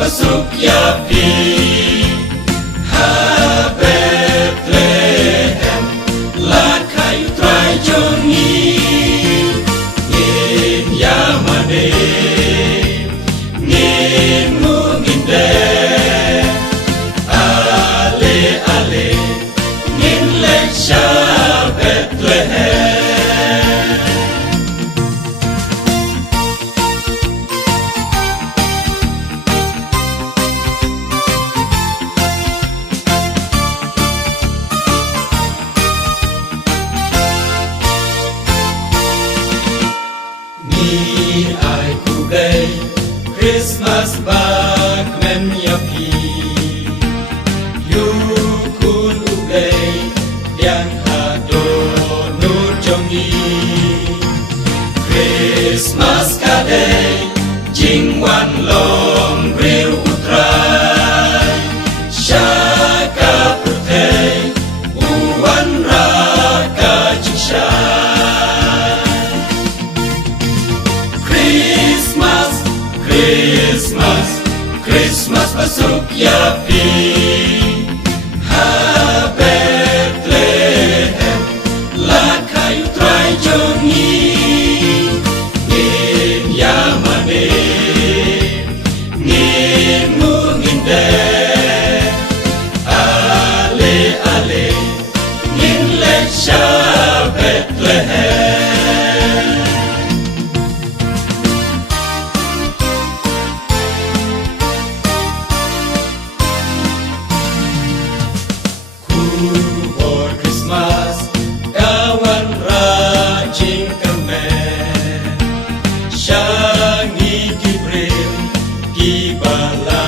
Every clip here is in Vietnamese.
masuk Yapi ha Bethlehem la kayu trai jongi ngin Yamane ngin mungin de ale ale ngin leksha Bethlehem. Ni ai ku đây Christmas bak men Yapi yu kun u đây yang hado nur jongi Christmas ka đây jing wan long riu utrai shaka putei uwan raka jingsha Christmas masuk Yapi ha Bethlehem la kayu trai jongi ngin Yamane ngin mungin de ale ale ngin leksha Bethlehem. For Christmas, kawan rajin kemen, syangi Gibril, gibala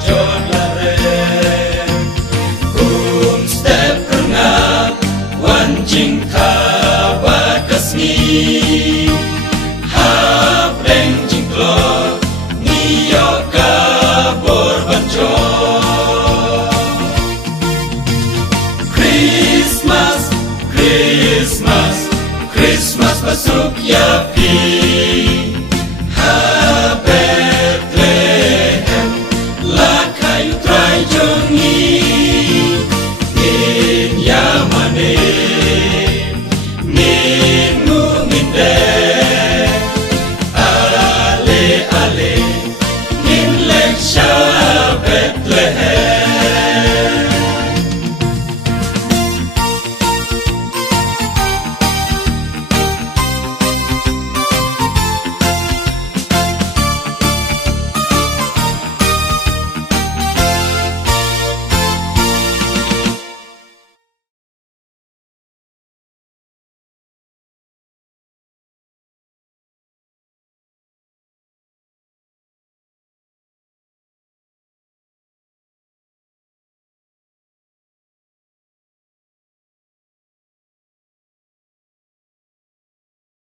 John laren, step kengap, wan jing kabat kesni, hap reng jing klok, ngiyok kabor banjong. Christmas masuk Yapi